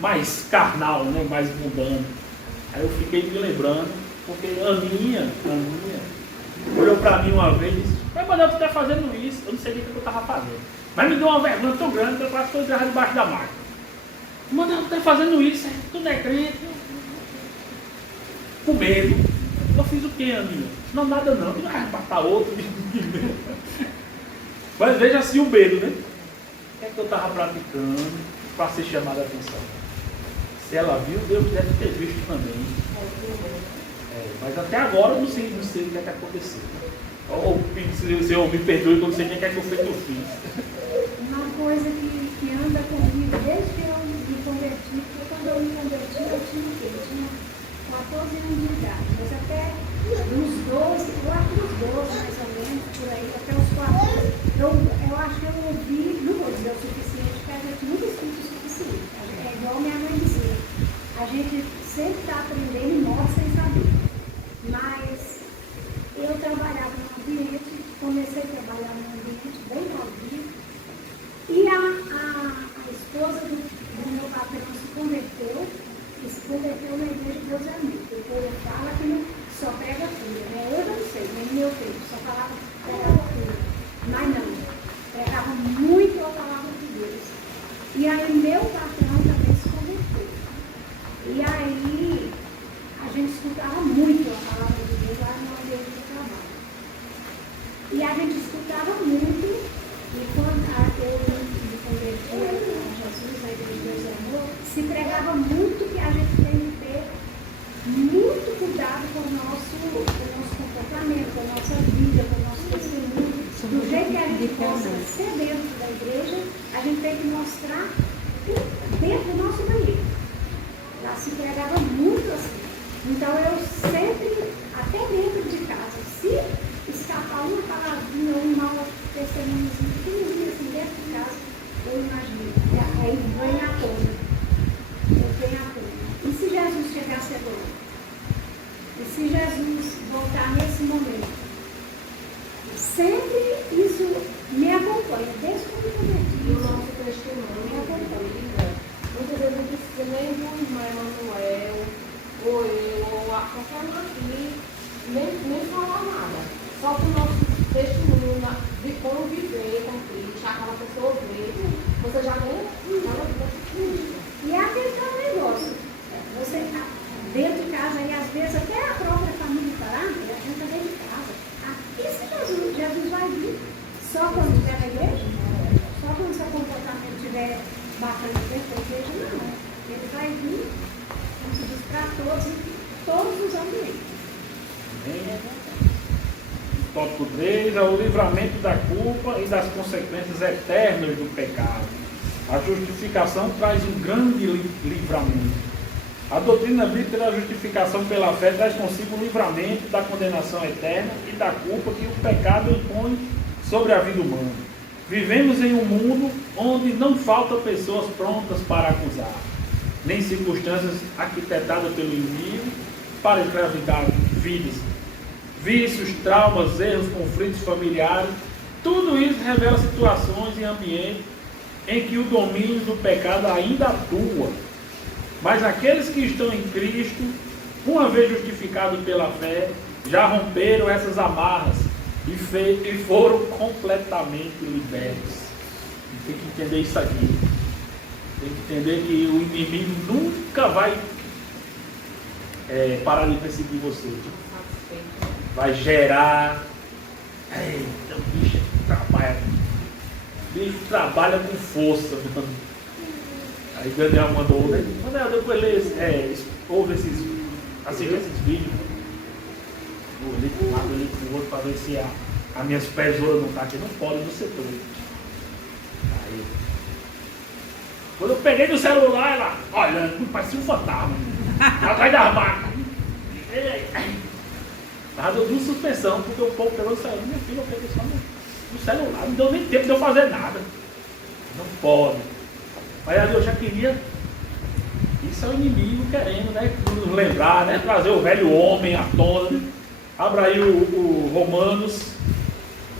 mais carnal, né? Mais mundana. Aí eu fiquei me lembrando, porque a Aninha olhou para mim uma vez e disse, mas Manuel, tu está fazendo isso? Eu não sei o que eu estava fazendo. Mas me deu uma vergonha tão grande que eu quase estou enterrado debaixo da máquina. Manuel, tu está fazendo isso? Tu não é crente? Com medo. Eu fiz o que, Aninha? Não, nada não. Eu não matar outro. Mas veja assim o medo, né? O que é que eu estava praticando para ser chamada a atenção? Se ela viu, Deus deve ter visto também. Mas até agora eu não sei o que é que aconteceu. Ou se o Senhor me perdoe, eu não sei o que é que eu fiz. Uma coisa que anda comigo desde que eu me converti, porque quando eu me converti eu tinha o quê? Eu tinha 14 anos de idade, mas até uns 12, eu acho que uns 12 mais ou menos, por aí, até uns 4 anos, eu acho que eu ouvi, não vou dizer o suficiente, porque a gente nunca escuta o suficiente. É igual minha mãe dizia, a gente sempre está aprendendo e morre sem saber. Mas eu trabalhava num ambiente, comecei a trabalhar num ambiente E a gente escutava muito, e quando eu me converti a Jesus, a Igreja de Deus e Amor, se pregava muito que a gente tem que ter muito cuidado com o nosso comportamento, com a nossa vida, com o nosso testemunho. Do jeito que a gente possa ser dentro da igreja, a gente tem que mostrar dentro do nosso banheiro. Já se pregava muito assim. Então eu sempre, até dentro de casa, se escapar uma palavrinha ou um mau testemunhozinho pequenininho assim dentro de casa, eu imagino. Aí vem à tona. E se Jesus chegasse agora? E se Jesus voltar nesse momento? Sempre isso me acompanha, desde quando eu converti. E o nosso testemunho me acompanha. Muitas vezes não precisa nem do irmão Emanuel, ou eu, ou qualquer um aqui, nem falar nada. Só que o nosso testemunho de conviver com Cristo, aquela pessoa ver, você já nem fala de Cristo. E é aquele negócio, você está dentro de casa e às vezes até a própria família está lá, e a gente está dentro de casa. Aqui se Jesus vai vir só quando estiver na igreja? Só quando seu comportamento estiver bacana dentro da igreja? Não. Ele vai vir, como se diz, para todos os ambientes. Tópico 3 é o livramento da culpa e das consequências eternas do pecado. A justificação traz um grande livramento. A doutrina bíblica da justificação pela fé traz consigo o livramento da condenação eterna e da culpa que o pecado impõe sobre a vida humana. Vivemos em um mundo onde não faltam pessoas prontas para acusar, nem circunstâncias arquitetadas pelo inimigo para escravidar vidas. Vícios, traumas, erros, conflitos familiares, tudo isso revela situações e ambientes em que o domínio do pecado ainda atua. Mas aqueles que estão em Cristo, uma vez justificados pela fé, já romperam essas amarras e foram completamente libertos. Tem que entender isso aqui. Tem que entender que o inimigo nunca vai parar de perseguir você. Vai gerar. Eita, o bicho trabalha com força, mano. Aí Daniel mandou, né? Daniel, depois ouve assiste esses vídeos. Vou ali para um lado, ali para o outro, para ver se a minha supervisora não está aqui. Não pode no setor. Aí, quando eu peguei no celular, ela, olha, parecia um fantasma. Atrás da máquina. Mas eu dei suspensão, porque o povo pegou o celular. Minha filha, eu peguei só no celular. Não deu nem tempo de eu fazer nada. Não pode. Mas eu já queria. Isso é o inimigo querendo, né? Nos lembrar, né? Trazer o velho homem à tona. Né? Abra aí o Romanos,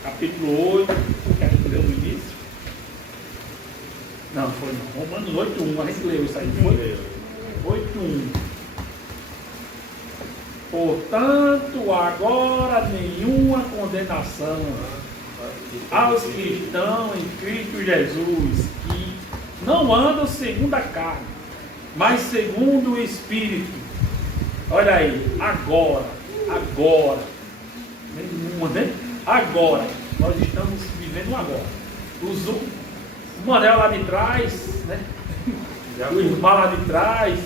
capítulo 8, que a gente leu no início. Não, foi não. Romanos 8:1, a gente leu isso aí, foi? 8:1. Portanto, agora nenhuma condenação aos que estão em Cristo Jesus, que não andam segundo a carne, mas segundo o Espírito. Olha aí, agora, nenhuma, né? Agora, nós estamos vivendo agora. O Manel lá de trás, né? O irmão lá de trás,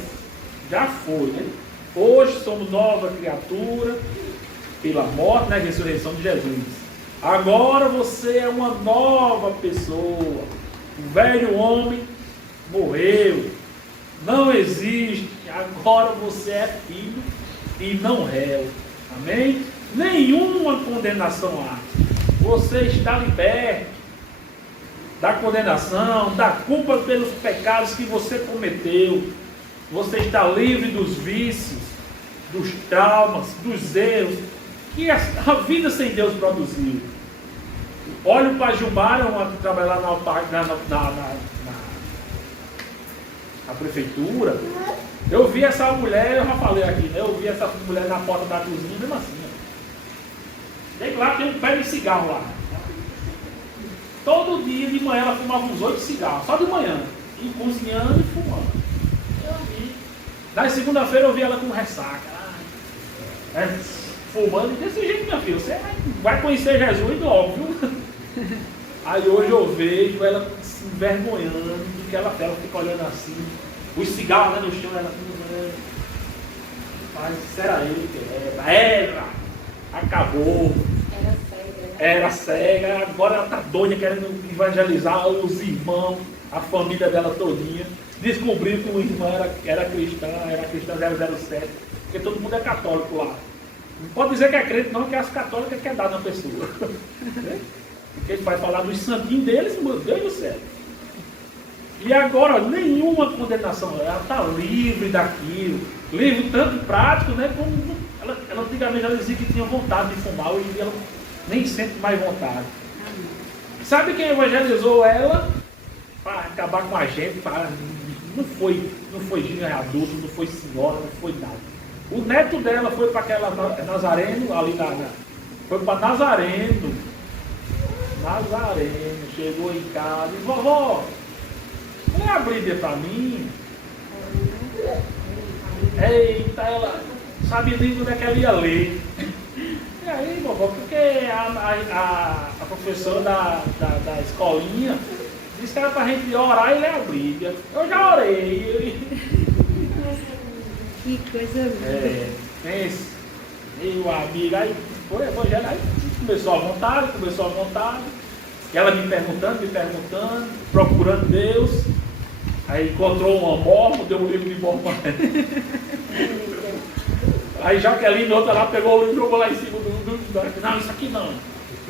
já foi, né? Hoje somos nova criatura pela morte, né, e ressurreição de Jesus. Agora você é uma nova pessoa. O velho homem morreu, não existe. Agora você é filho e não réu. Amém? Nenhuma condenação há. Você está liberto da condenação, da culpa pelos pecados que você cometeu. Você está livre dos vícios, dos traumas, dos erros que a vida sem Deus produziu. Olho para a Gilmara, uma que trabalha lá na prefeitura. Eu vi essa mulher, eu já falei aqui, né? Eu vi essa mulher na porta da cozinha, mesmo assim. Tem lá, tem um pé de cigarro lá. Todo dia de manhã ela fumava uns 8 cigarros, só de manhã. E cozinhando e fumando. Eu vi. Na segunda-feira eu vi ela com ressaca. fumando, e desse jeito, minha filha, você vai conhecer Jesus, óbvio. Aí hoje eu vejo ela se envergonhando do que ela fica olhando assim, os cigarros lá no chão, ela fica, mas será ele que era, acabou. Era cega, agora ela está doida querendo evangelizar os irmãos, a família dela todinha. Descobriu que o irmão era cristã 007, porque todo mundo é católico lá. Não pode dizer que é crente, não, que as católicas quer dar na pessoa. Porque ele vai falar dos santinhos deles, meu Deus do céu. E agora, nenhuma condenação, ela está livre daquilo. Livre tanto prático, né? Como ela antigamente ela dizia que tinha vontade de fumar, hoje em dia ela nem sente mais vontade. Sabe quem evangelizou ela? Para acabar com a gente, não foi genro adulto, não foi senhora, não foi nada. O neto dela foi para aquela Nazareno, ali foi para Nazareno, chegou em casa e vovó, lê a Bíblia para mim. Eita, ela sabia nem onde é que ela ia ler. E aí, vovó, porque a professora da escolinha disse que era para a gente orar e ler a Bíblia. Eu já orei. Que coisa linda. Pense, meu amigo, aí foi evangelho, aí começou à vontade. E ela me perguntando, procurando Deus. Aí encontrou uma mormon, deu um livro de mormon. Aí Jaqueline, outra lá, pegou o livro e jogou lá em cima do não, isso aqui não.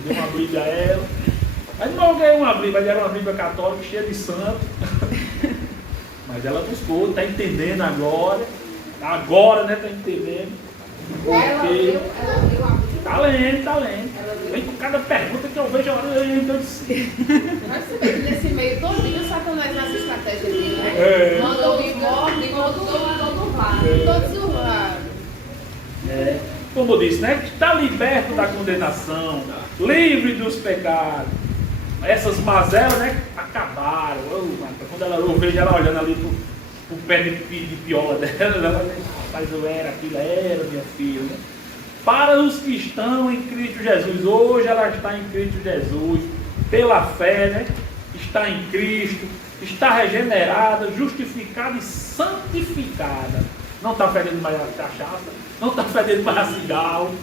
Deu uma Bíblia a ela. Aí não ganhei uma Bíblia, mas era uma Bíblia católica cheia de santo. Mas ela buscou, está entendendo agora. Agora, né, está entendendo. Ela leu a Bíblia. Tá lendo. Vem com cada pergunta que eu vejo, eu disse. Mas você vê que nesse meio todinho o Satanás nessa estratégia dele, né? Mandou o morte, todos os lados. Como eu disse, né? Está liberto da condenação, livre dos pecados. Essas mazelas, né? Acabaram. Quando eu vejo ela olhando ali pro pé de piola dela, ela mas eu era, aquilo era, minha filha. Né? Para os que estão em Cristo Jesus, hoje ela está em Cristo Jesus, pela fé, né? Está em Cristo, está regenerada, justificada e santificada. Não está fedendo mais a cachaça, não está fedendo mais a cigarro.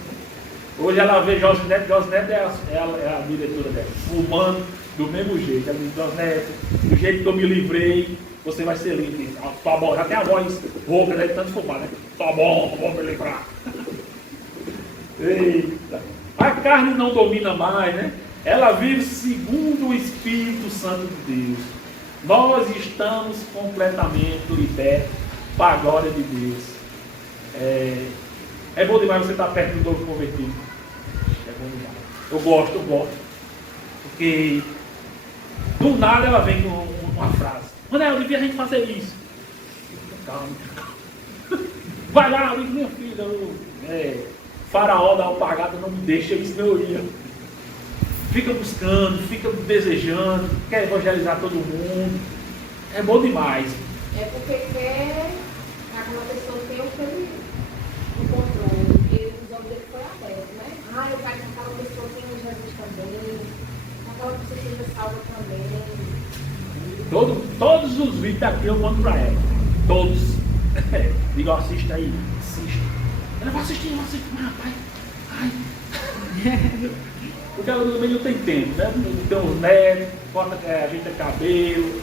Hoje ela vê Josinete é a diretora dela, fumando do mesmo jeito. Ela diz, Josinete, do jeito que eu me livrei, você vai ser livre. Tá bom, já tem a voz rouca, né, de tanto fumar, né? Tá bom, vou me livrar. Eita. A carne não domina mais, né? Ela vive segundo o Espírito Santo de Deus. Nós estamos completamente libertos para a glória de Deus. É bom demais você estar perto do novo convertido. É bom demais. Eu gosto. Porque do nada ela vem com uma frase. Manel, devia a gente fazer isso. Calma. Vai lá, minha filha. Faraó da alpargata não me deixa isso, meu ia. Fica buscando, fica desejando, quer evangelizar todo mundo. É bom demais. É porque quer aquela pessoa ter o controle, porque os olhos dele foram abertos, né? Eu quero que aquela pessoa tenha Jesus também, aquela pessoa seja salva também. Todos os vídeos daqui eu mando pra ela. Todos. Digo, assista aí, assista. Ela vai assistir, mas rapaz. Porque ela também não tem tempo, né? Não tem os netos, ajeita cabelo.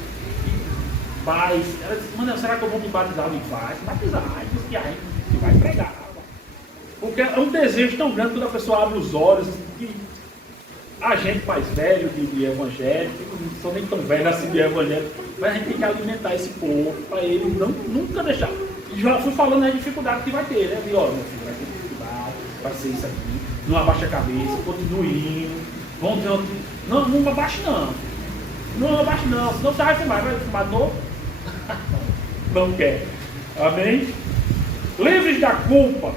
Mas ela disse, mano, será que eu vou me batizar? E vai se batizar, diz que a gente vai pregar. Porque é um desejo tão grande quando a pessoa abre os olhos, que a gente mais velho de evangelho, não sou nem tão velho assim de evangelho, mas a gente tem que alimentar esse povo para ele nunca deixar. E já fui falando a dificuldade que vai ter, né? E, ó, meu filho, vai ter dificuldade, vai ser isso aqui, não abaixa a cabeça, continue indo, vão ter outro. Não abaixe não. Não abaixe não, senão você vai fumar novo. Não quer. Amém? Livres da culpa.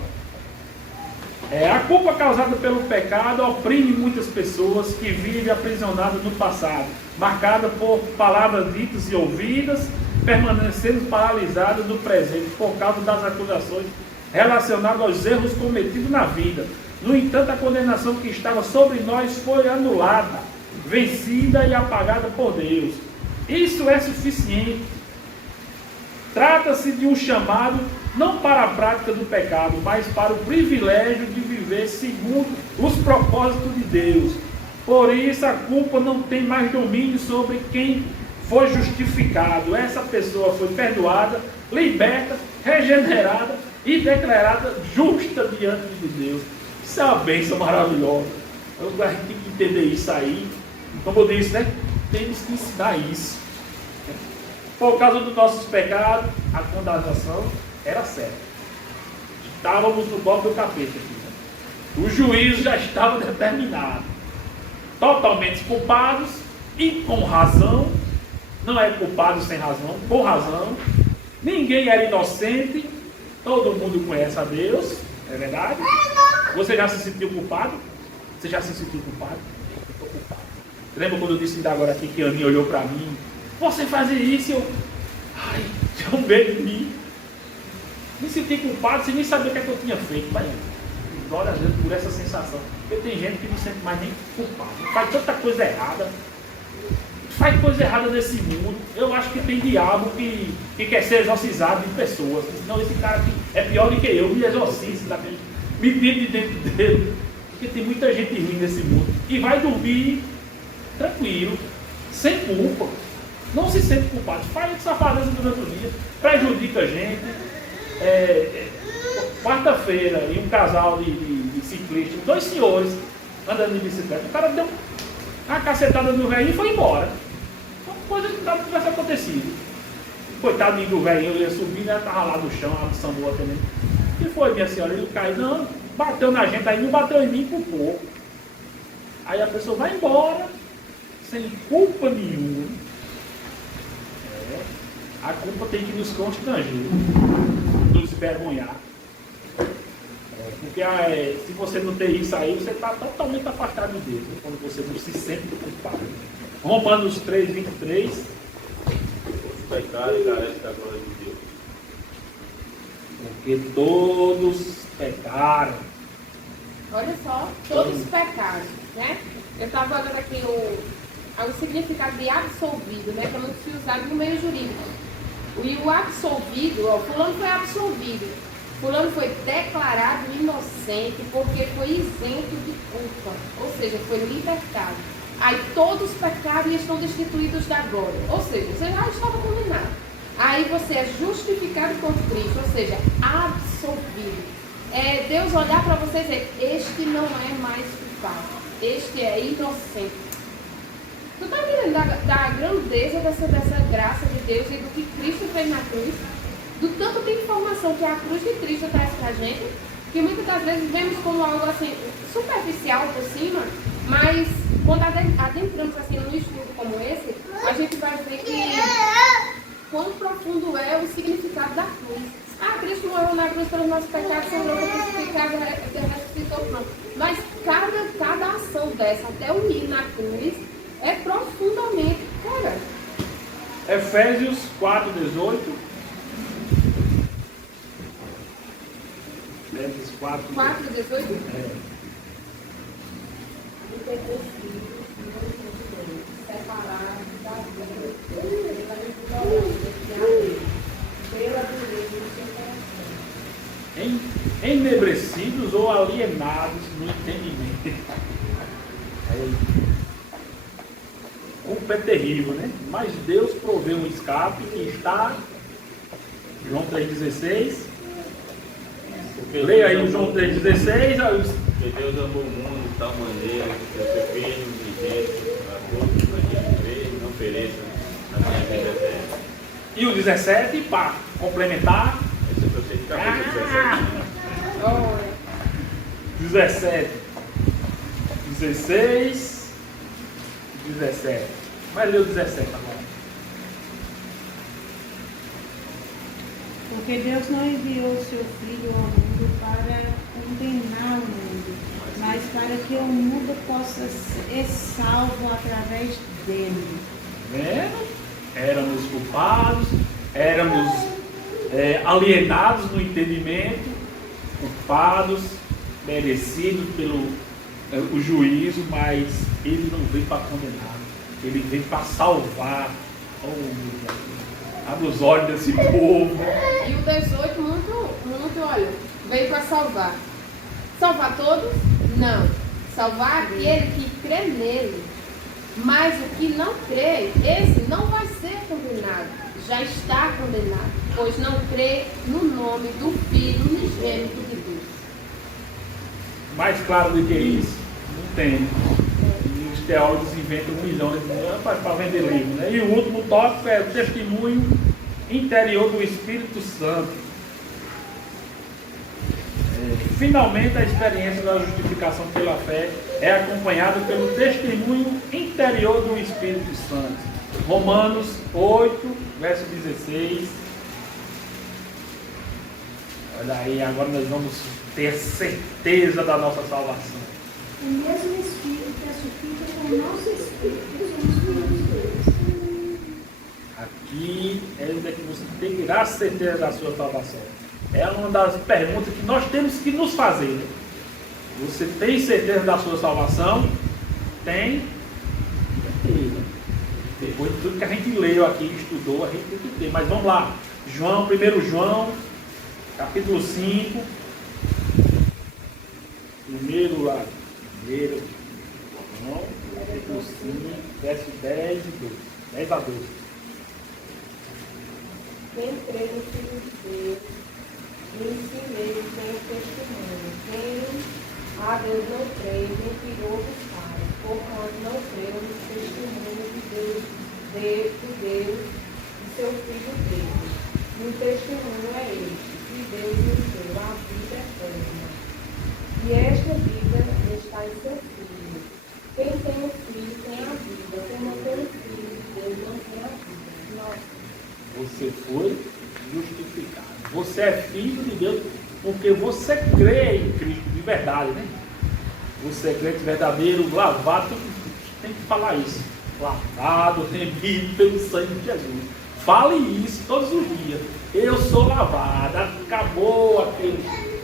A culpa causada pelo pecado oprime muitas pessoas que vivem aprisionadas no passado, marcada por palavras ditas e ouvidas, permanecendo paralisadas no presente por causa das acusações relacionadas aos erros cometidos na vida. No entanto, a condenação que estava sobre nós foi anulada, vencida e apagada por Deus. Isso é suficiente. Trata-se de um chamado não para a prática do pecado, mas para o privilégio de viver segundo os propósitos de Deus. Por isso a culpa não tem mais domínio sobre quem foi justificado. Essa pessoa foi perdoada, liberta, regenerada e declarada justa diante de Deus. Isso é uma bênção maravilhosa. A gente tem que entender isso aí. Como eu disse, né? Temos que ensinar isso. Por causa dos nossos pecados, a condenação era certa. Estávamos no golpe do capeta aqui, né? O juízo já estava determinado. Totalmente culpados e com razão. Não é culpado sem razão, com razão. Ninguém era inocente. Todo mundo conhece a Deus. É verdade? Você já se sentiu culpado? Você já se sentiu culpado? Eu estou culpado. Lembra quando eu disse ainda agora aqui que a Aninha olhou para mim? Você fazia isso? Ai, tinha um medo de mim. Me senti culpado sem nem saber o que é que eu tinha feito. Pai, glória a Deus por essa sensação. Porque tem gente que não sente mais nem culpado. Faz tanta coisa errada. Faz coisa errada nesse mundo. Eu acho que tem diabo que quer ser exorcizado de pessoas. Não, esse cara aqui é pior do que eu. Me exorcize, me tire de dentro dele. Porque tem muita gente ruim nesse mundo. E vai dormir tranquilo, sem culpa. Não se sente culpado. Faz safadeza durante o dia. Prejudica a gente. Quarta-feira, e um casal de ciclistas, 2 senhores andando de bicicleta. O cara deu uma cacetada no velhinho e foi embora. Uma coisa que não tivesse acontecido. Coitadinho do velhinho, ele ia subir, né? Estava lá no chão, lá no Samuel também. E foi, minha senhora, ele caiu, não, bateu na gente, aí não bateu em mim por pouco. Aí a pessoa vai embora, sem culpa nenhuma. A culpa tem que nos constranger, nos envergonhar. Porque se você não tem isso aí, você está totalmente afastado de Deus, quando você não se sente culpado. Romanos 3, 23. Os pecaram e carecem da glória de Deus. Porque todos pecaram. Olha só, todos pecaram, né? Eu estava olhando aqui o significado de absolvido, né? Para não se usar no meio jurídico. E o absolvido, ó, fulano foi absolvido. Fulano foi declarado inocente porque foi isento de culpa. Ou seja, foi libertado. Aí todos pecaram e estão destituídos da glória. Ou seja, você já estava condenado. Aí você é justificado por Cristo, ou seja, absolvido. Deus olhar para você e dizer, este não é mais culpado. Este é inocente. Tu está entendendo da grandeza dessa graça de Deus e do que Cristo fez na cruz? Do tanto de informação que a cruz de Cristo traz para a gente, que muitas das vezes vemos como algo assim, superficial por cima, mas quando adentramos assim num estudo como esse, a gente vai ver que quão profundo é o significado da cruz. Cristo morreu na cruz pelos nossos pecados, sangrou para crucificado, ressuscitou, pronto. Mas cada ação dessa, até o ir na cruz, é profundamente, cara. Efésios 4, 18. Efésios 4, 18? Separados da vida, pela ignorância pela dureza do seu coração. Enebrecidos ou alienados no entendimento. Culpa é terrível, né? Mas Deus proveu um escape que está João 3,16. Leia aí o João 3,16. Porque Deus amou o mundo de tal maneira que o seu filho unigênito para todos para que viver e não pereça na minha vida eterna. E o 17, para complementar. Esse é o que eu sei 17, 16, 17. Vai ler o 17 agora. Porque Deus não enviou o seu Filho ao mundo para condenar o mundo, mas para que o mundo possa ser salvo através dele. Vendo? Éramos culpados, éramos alienados no entendimento, culpados, merecido pelo o juízo, mas ele não veio para condenar, ele veio para salvar. Oh, meu Deus. Abre os olhos desse povo. E o 18, muito, olha, veio para salvar. Salvar todos? Não. Salvar aquele que crê nele. Mas o que não crê, esse não vai ser condenado. Já está condenado, pois não crê no nome do Filho unigênito de Deus. Mais claro do que isso, não tem. E os teólogos inventam 1 milhão de coisas para vender livro. Né? E o último tópico é o testemunho interior do Espírito Santo. Finalmente, a experiência da justificação pela fé é acompanhada pelo testemunho interior do Espírito Santo. Romanos 8, verso 16. Olha aí, agora nós vamos ter certeza da nossa salvação. O mesmo Espírito testifica com o nosso Espírito que somos filhos deles. Aqui é que você terá certeza da sua salvação. É uma das perguntas que nós temos que nos fazer. Né? Você tem certeza da sua salvação? Tem certeza. Depois de tudo que a gente leu aqui, estudou, a gente tem que ter. Mas vamos lá. 1 João, capítulo 5. Primeiro João, capítulo 5, verso 10 e 12. 10 a 12. Quem crê no Filho de Deus, e em si mesmo tem o testemunho. Quem a Deus não crê, mentirou dos pais, porquanto não creu no testemunho de Deus, de seu Filho Deus. E o testemunho é este, que Deus nos deu a vida eterna. E esta vida está em seu Filho. Quem tem o Filho tem a vida. Quem não tem o Filho de Deus não tem a vida. Nossa. Você foi justificado. Você é filho de Deus porque você crê em Cristo de verdade, né? Você é crente verdadeiro, lavado, tem que falar isso. Lavado, remido pelo sangue de Jesus. Fale isso todos os dias. Eu sou lavado. Acabou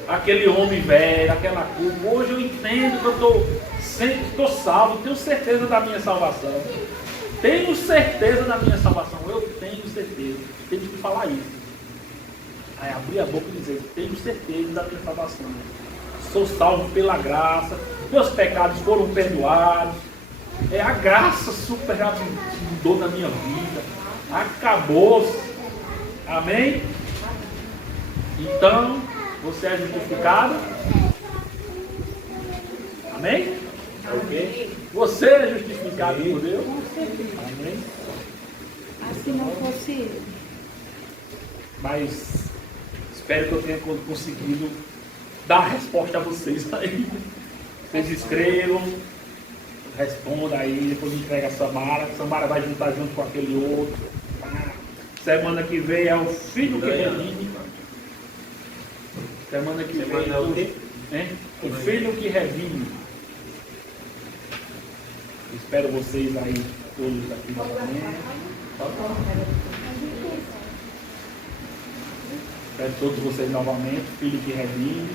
aquele homem velho, aquela culpa. Hoje eu entendo que eu estou salvo, tenho certeza da minha salvação. Tenho certeza da minha salvação. Eu tenho certeza. Tem que falar isso. Aí abrir a boca e dizer, tenho certeza da minha salvação. Sou salvo pela graça. Meus pecados foram perdoados. É a graça superabundou na minha vida. Acabou-se. Amém? Então, você é justificado. Amém? Ok? Você é justificado por Deus. Amém? Mas se não fosse ele. Mas espero que eu tenha conseguido dar a resposta a vocês aí. Vocês escrevam, respondam aí, depois entrega a Samara. Samara vai juntar junto com aquele outro. Semana que vem é o filho que redime. Semana que vem é o filho que redime. Espero vocês aí todos aqui novamente. Espero todos vocês novamente. Filho que redime.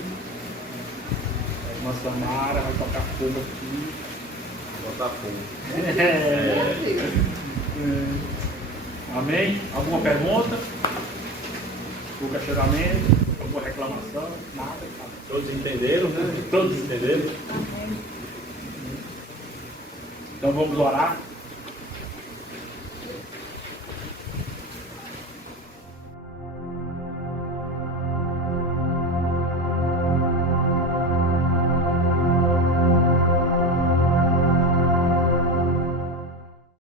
A irmã Samara vai tocar fogo aqui. Botar fogo. Amém? Alguma pergunta? Algum questionamento? Alguma reclamação? Nada. Todos entenderam, né? Todos entenderam? Então vamos orar.